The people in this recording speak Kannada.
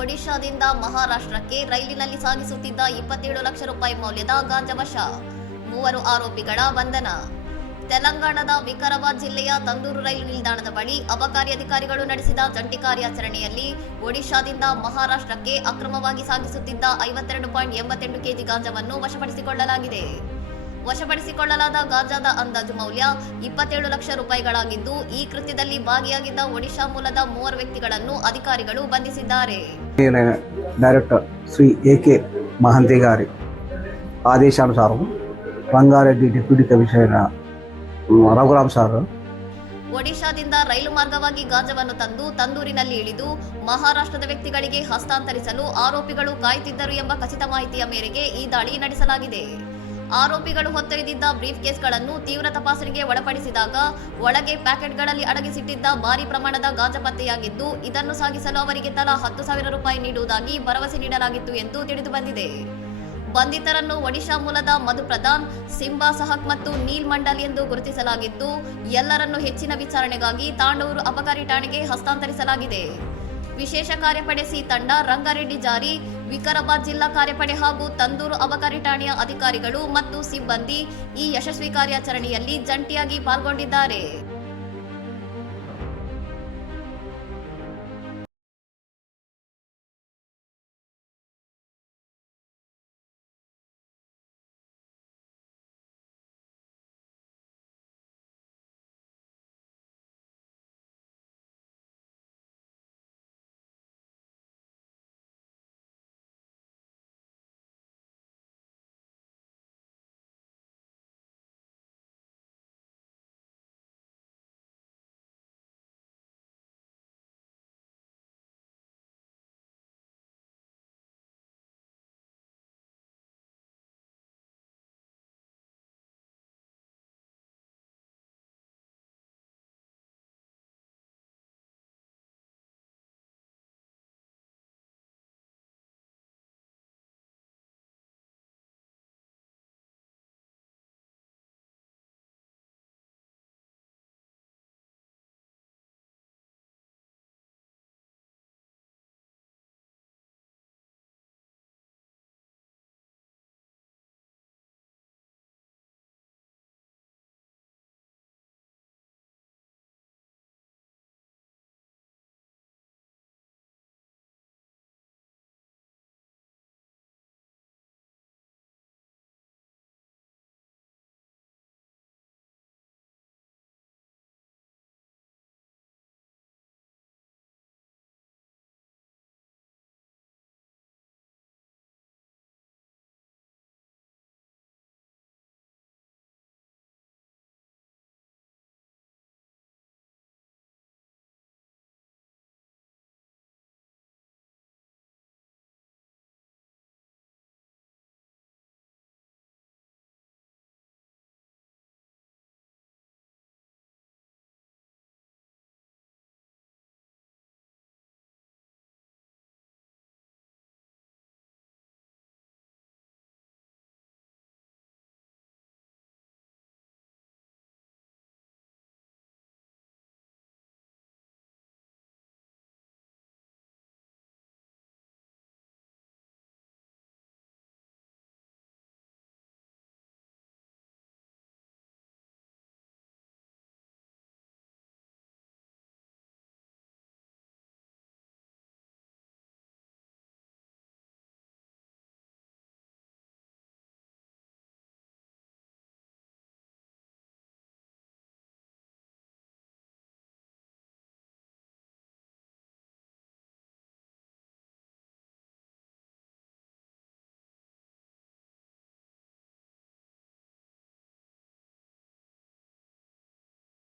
ಒಡಿಶಾದಿಂದ ಮಹಾರಾಷ್ಟ್ರಕ್ಕೆ ರೈಲಿನಲ್ಲಿ ಸಾಗಿಸುತ್ತಿದ್ದ 27 ಲಕ್ಷ ರೂಪಾಯಿ ಮೌಲ್ಯದ ಗಾಂಜಾ ವಶ, 3 ಆರೋಪಿಗಳ ಬಂಧನ. ತೆಲಂಗಾಣದ ವಿಕಾರಾಬಾದ್ ಜಿಲ್ಲೆಯ ತಂದೂರು ರೈಲು ನಿಲ್ದಾಣದ ಬಳಿ ಅಬಕಾರಿ ಅಧಿಕಾರಿಗಳು ನಡೆಸಿದ ಜಂಟಿ ಕಾರ್ಯಾಚರಣೆಯಲ್ಲಿ ಒಡಿಶಾದಿಂದ ಮಹಾರಾಷ್ಟ್ರಕ್ಕೆ ಅಕ್ರಮವಾಗಿ ಸಾಗಿಸುತ್ತಿದ್ದ 52.88 ಕೆಜಿ ಗಾಂಜಾವನ್ನು ವಶಪಡಿಸಿಕೊಳ್ಳಲಾಗಿದೆ. ವಶಪಡಿಸಿಕೊಳ್ಳಲಾದ ಗಾಂಜಾದ ಅಂದಾಜು ಮೌಲ್ಯ 27 ಲಕ್ಷ ರೂಪಾಯಿಗಳಾಗಿದ್ದು, ಈ ಕೃತ್ಯದಲ್ಲಿ ಭಾಗಿಯಾಗಿದ್ದ ಒಡಿಶಾ ಮೂಲದ 3 ವ್ಯಕ್ತಿಗಳನ್ನು ಅಧಿಕಾರಿಗಳು ಬಂಧಿಸಿದ್ದಾರೆ. డైరెక్టర్ శ్రీ ఏకే మహంతి గారి ఆదేశానుసారం Rangareddy deputy commissioner Raghuram sir ಒಡಿಶಾದಿಂದ ರೈಲು ಮಾರ್ಗವಾಗಿ ಗಾಂಜಾವನ್ನು ತಂದು ತಂದೂರಿನಲ್ಲಿ ಇಳಿದು ಮಹಾರಾಷ್ಟ್ರದ ವ್ಯಕ್ತಿಗಳಿಗೆ ಹಸ್ತಾಂತರಿಸಲು ಆರೋಪಿಗಳು ಕಾಯುತ್ತಿದ್ದರು ಎಂಬ ಖಚಿತ ಮಾಹಿತಿಯ ಮೇರೆಗೆ ಈ ದಾಳಿ ನಡೆಸಲಾಗಿದೆ. ಆರೋಪಿಗಳು ಹೊತ್ತೊಯ್ದಿದ್ದ ಬ್ರೀಫ್ ಕೇಸ್ಗಳನ್ನು ತೀವ್ರ ತಪಾಸಣೆಗೆ ಒಳಪಡಿಸಿದಾಗ ಒಳಗೆ ಪ್ಯಾಕೆಟ್ಗಳಲ್ಲಿ ಅಡಗಿಸಿಟ್ಟಿದ್ದ ಭಾರಿ ಪ್ರಮಾಣದ ಗಾಂಜಾ ಪತ್ತೆಯಾಗಿದ್ದು, ಇದನ್ನು ಸಾಗಿಸಲು ಅವರಿಗೆ ತಲಾ 10,000 ರೂಪಾಯಿ ನೀಡುವುದಾಗಿ ಭರವಸೆ ನೀಡಲಾಗಿತ್ತು ಎಂದು ತಿಳಿದುಬಂದಿದೆ. ಬಂಧಿತರನ್ನು ಒಡಿಶಾ ಮೂಲದ ಮಧು ಪ್ರಧಾನ್, ಸಿಂಬಾ ಸಹಕ್ ಮತ್ತು ನೀಲ್ ಮಂಡಲ್ ಎಂದು ಗುರುತಿಸಲಾಗಿದ್ದು, ಎಲ್ಲರನ್ನೂ ಹೆಚ್ಚಿನ ವಿಚಾರಣೆಗಾಗಿ ತಾಂಡೂರು ಅಬಕಾರಿ ಠಾಣೆಗೆ ಹಸ್ತಾಂತರಿಸಲಾಗಿದೆ. ವಿಶೇಷ ಕಾರ್ಯಪಡೆ ಸಿ ತಂಡ, ರಂಗಾರೆಡ್ಡಿ ಜಾರಿ, ವಿಕಾರಾಬಾದ್ ಜಿಲ್ಲಾ ಕಾರ್ಯಪಡೆ ಹಾಗೂ ತಂದೂರು ಅಬಕಾರಿ ಠಾಣೆಯ ಅಧಿಕಾರಿಗಳು ಮತ್ತು ಸಿಬ್ಬಂದಿ ಈ ಯಶಸ್ವಿ ಕಾರ್ಯಾಚರಣೆಯಲ್ಲಿ ಜಂಟಿಯಾಗಿ ಪಾಲ್ಗೊಂಡಿದ್ದಾರೆ.